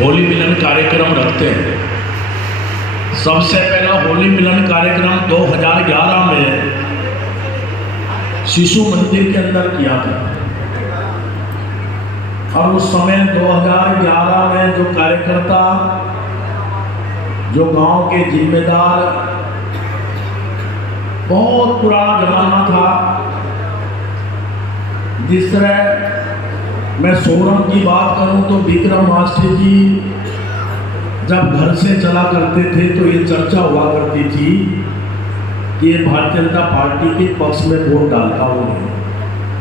होली मिलन कार्यक्रम रखते हैं। सबसे पहला होली मिलन कार्यक्रम 2011 में शिशु मंदिर के अंदर किया था। और उस समय 2011 में जो कार्यकर्ता, जो गांव के जिम्मेदार, बहुत पुराना जमाना था। जिस तरह मैं सोरम की बात करूं तो विक्रम मास्टर जी जब घर से चला करते थे तो ये चर्चा हुआ करती थी कि ये भारतीय जनता पार्टी के पक्ष में वोट डालता हूँ।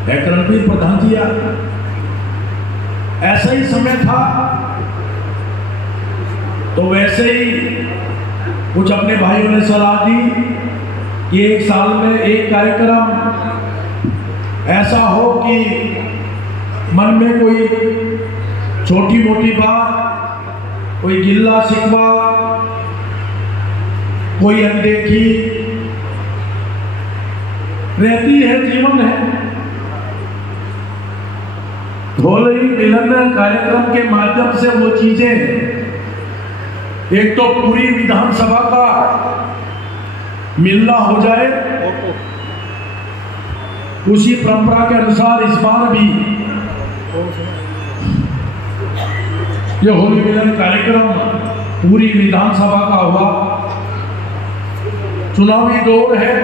रणबीर प्रधान जी ऐसा ही समय था। तो वैसे ही कुछ अपने भाइयों ने सलाह दी कि एक साल में एक कार्यक्रम ऐसा हो कि मन में कोई छोटी मोटी बात, कोई गिल्ला शिकवा, कोई अनदेखी रहती है, जीवन है। होली मिलन कार्यक्रम के माध्यम से वो चीजें, एक तो पूरी विधानसभा का मिलना हो जाए, उसी परंपरा के अनुसार इस बार भी ये होली मिलन कार्यक्रम पूरी विधानसभा का हुआ। चुनावी दौर है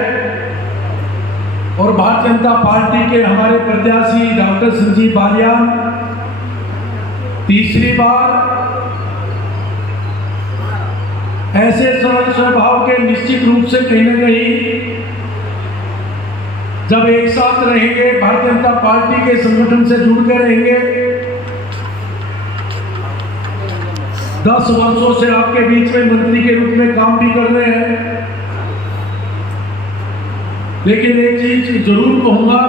और भारतीय जनता पार्टी के हमारे प्रत्याशी डॉक्टर संजीव बालियान तीसरी बार ऐसे सरल स्वभाव के निश्चित रूप से कहीं न कहीं जब एक साथ रहेंगे, भारतीय जनता पार्टी के संगठन से जुड़ कर रहेंगे, 10 वर्षों से आपके बीच में मंत्री के रूप में काम भी कर रहे हैं। लेकिन एक चीज जरूर कहूंगा,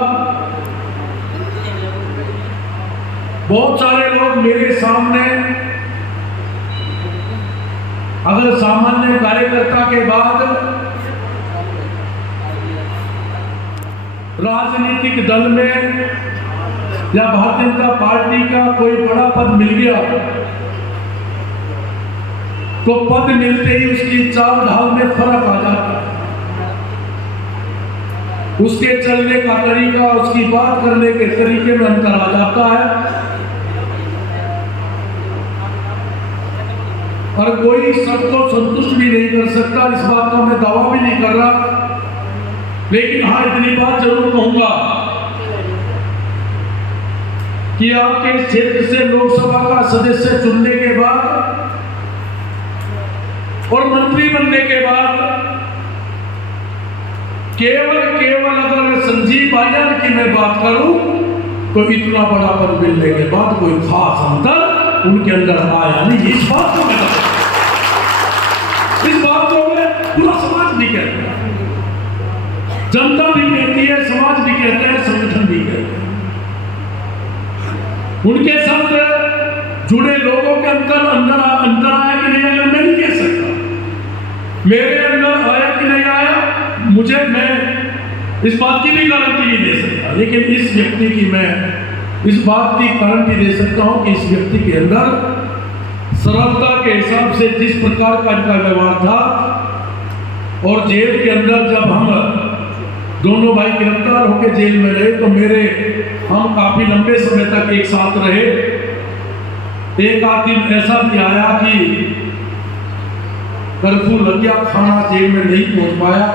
बहुत सारे लोग मेरे सामने अगर सामान्य कार्यकर्ता के बाद राजनीतिक दल में या भारतीय जनता पार्टी का कोई बड़ा पद मिल गया तो पद मिलते ही उसकी चाल ढाल में फर्क आ जाता है। उसके चलने का तरीका, उसकी बात करने के तरीके में अंतर आ जाता है। और कोई सबको संतुष्ट भी नहीं कर सकता, इस बात का मैं दावा भी नहीं कर रहा। लेकिन हाँ, इतनी बात जरूर कहूंगा कि आपके क्षेत्र से लोकसभा का सदस्य चुनने के बाद और मंत्री बनने के बाद केवल अगर संजीव बालियान की मैं बात करूं तो इतना बड़ा पद मिलने के बाद कोई खास अंतर उनके अंदर आया नहीं। इस बात को मैं पूरा समाज भी कहता है, जनता भी कहती है, समाज भी कहते हैं, संगठन भी कहते हैं। उनके साथ जुड़े लोगों के अंदर आया कि नहीं आया मैं नहीं कह सकता। मेरे अंदर आया कि नहीं आया मैं इस बात की भी गारंटी नहीं दे सकता। लेकिन इस व्यक्ति की मैं इस बात की गारंटी दे सकता हूं कि इस व्यक्ति के अंदर सरलता के हिसाब से जिस प्रकार का इनका व्यवहार था, और जेल के अंदर जब हम दोनों भाई गिरफ्तार होकर जेल में रहे तो हम काफी लंबे समय तक एक साथ रहे। एक आध दिन ऐसा भी आया कि कर्फ्यू लग गया, खाना जेल में नहीं पहुंच पाया।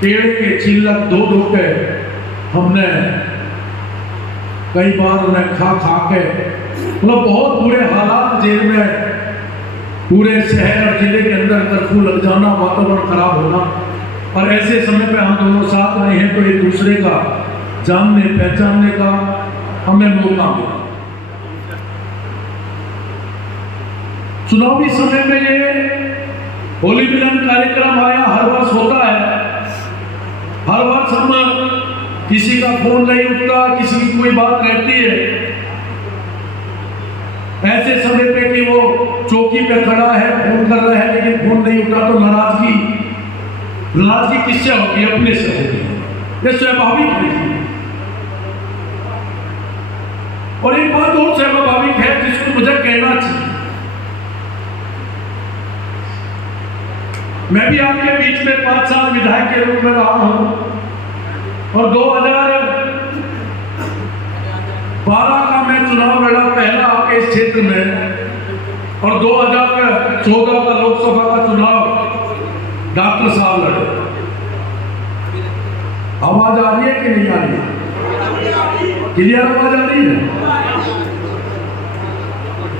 पेड़ के छिलक दो के हमने कई बार उन्हें खा के, मतलब बहुत बुरे हालात जेल में, पूरे शहर और जिले के अंदर कर्फ्यू लग जाना, वातावरण खराब होना। और ऐसे समय पे हम दोनों साथ रहे हैं तो एक दूसरे का जानने पहचानने का हमें मौका मिला। चुनावी समय में ये होली मिलन कार्यक्रम आया, हर वर्ष होता है। हर वर्ष हम किसी का फोन नहीं उठता, किसी की कोई बात रहती है, ऐसे समय पे कि वो चौकी पे खड़ा है, फोन कर रहा है लेकिन फोन नहीं उठा तो नाराजगी किससे होगी? अपने से होगी। ये स्वाभाविक है। और एक बात और स्वाभाविक स्वाभाविक है जिसको मुझे कहना चाहिए। मैं भी आपके बीच में 5 साल विधायक के रूप में रहा हूं और 2012 का मैं चुनाव लड़ा पहला आपके इस क्षेत्र में, और 2014 का लोकसभा का चुनाव डॉक्टर साहब लड़े। आवाज आ रही है कि नहीं आ रही है? क्लियर आवाज आ रही है?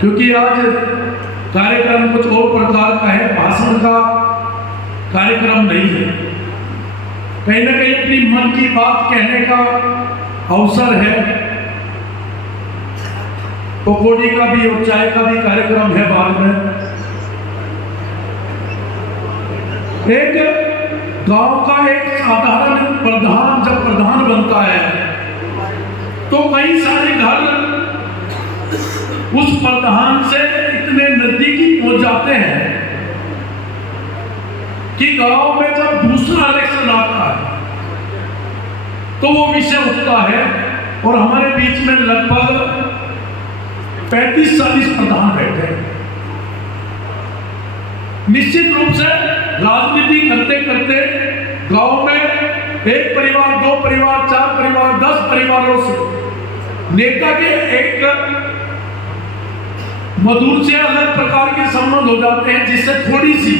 क्योंकि आज कार्यक्रम कुछ और प्रकार का है, भाषण का कार्यक्रम नहीं है, कहीं ना कहीं अपनी मन की बात कहने का अवसर है। पकौड़ी का भी और चाय का भी कार्यक्रम है बाद में। एक गांव का एक साधारण प्रधान जब प्रधान बनता है तो कई सारे घर उस प्रधान से इतने नजदीकी पहुंच जाते हैं कि गांव में जब दूसरा इलेक्शन आता है तो वो विषय उठता है। और हमारे बीच में लगभग 35-40 प्रधान बैठे हैं। निश्चित रूप से राजनीति करते करते गांव में 1 परिवार, 2 परिवार, 4 परिवार, 10 परिवारों से नेता के एक मधुर से अलग प्रकार के संबंध हो जाते हैं, जिससे थोड़ी सी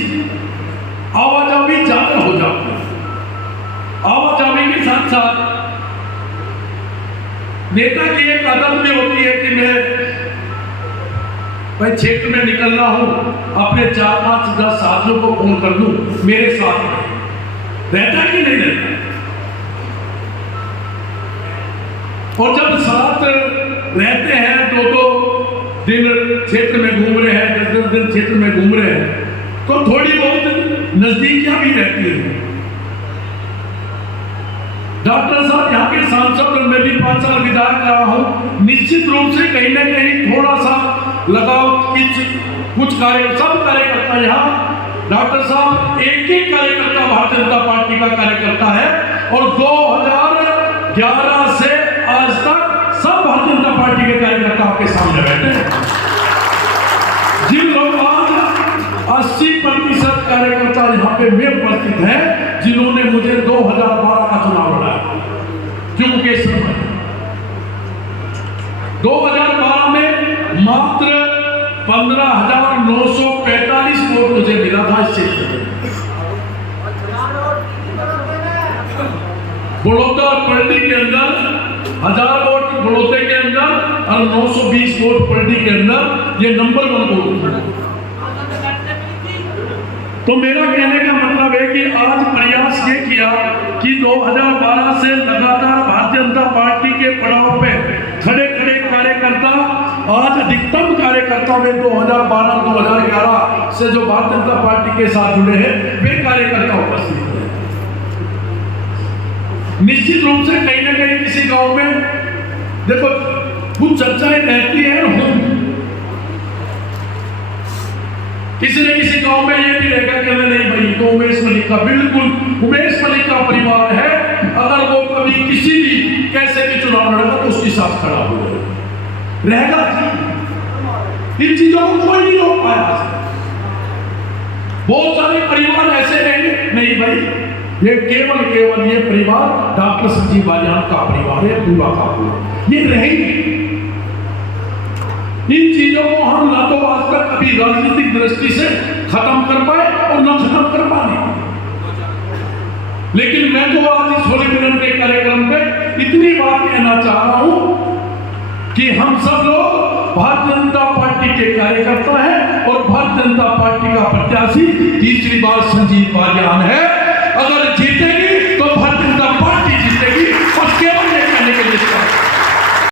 आवाजाही ज्यादा हो जाती है। आवाजाही के साथ साथ नेता की एक आदत भी होती है कि मैं क्षेत्र में निकल रहा हूं, अपने 4-5-10 साथियों को फोन कर दूं मेरे साथ रहता कि नहीं रहता। और जब साथ रहते हैं 2-2 दिन क्षेत्र में घूम रहे हैं, 10-10 दिन क्षेत्र में घूम रहे हैं, तो थोड़ी बहुत नजदीकियां भी रहती है। डॉक्टर साहब यहाँ के सांसद और मैं भी 5 साल विधायक रहा हूं, निश्चित रूप से कहीं ना कहीं थोड़ा सा लगाव कुछ कार्य सब कार्यकर्ता यहाँ डॉक्टर साहब एक कार्यकर्ता भारतीय जनता पार्टी का कार्यकर्ता है और 2011 से आज तक सब भारतीय जनता पार्टी के कार्यकर्ता आपके सामने बैठे हैं। जिन लोग आज 80% कार्यकर्ता यहाँ पे में उपस्थित हैं जिन्होंने मुझे 2012 का चुनाव लड़ा, क्योंकि समय 2012 में मात्र 15,945 वोट मुझे मिला था इस क्षेत्र में। बड़ौदा और परडी के अंदर 1000 वोट बड़ौदे के अंदर और 920 वोट परडी के अंदर, ये नंबर 1 वोट। तो मेरा कहने का मतलब है कि आज प्रयास ये किया कि 2012 से लगातार भारतीय जनता पार्टी के पड़ाव पे खड़े खड़े कार्यकर्ता, आज अधिकतम कार्यकर्ता में 2012-2011 से जो भारतीय जनता पार्टी के साथ जुड़े हैं वे कार्यकर्ता उपस्थित हैं। निश्चित रूप से कहीं ना कहीं किसी गांव में देखो कुछ चर्चाएं रहती है, किसी न किसी गांव में ये भी रहेगा कि नहीं भाई तो उमेश मलिक का, बिल्कुल उमेश मलिक का परिवार है, अगर वो कभी किसी भी कैसे भी चुनाव लड़ेगा तो उसके साथ खड़ा हो रहेगा। इन चीजों को कोई नहीं रोक पाया। बहुत सारे परिवार ऐसे रहेंगे नहीं भाई ये केवल ये परिवार डॉक्टर संजीव बालियान का परिवार है, पूरा का पूरा ये रहेंगे। इन चीजों को हम ना तो आज तक कभी राजनीतिक दृष्टि से खत्म कर पाए और न खत्म कर पाए, लेकिन मैं तो आज इस होली मिलन के कार्यक्रम में इतनी बात कहना चाह रहा हूं कि हम सब लोग भारतीय जनता पार्टी के कार्यकर्ता हैं और भारतीय जनता पार्टी का प्रत्याशी तीसरी बार संजीव बालियान है। अगर जीतेंगे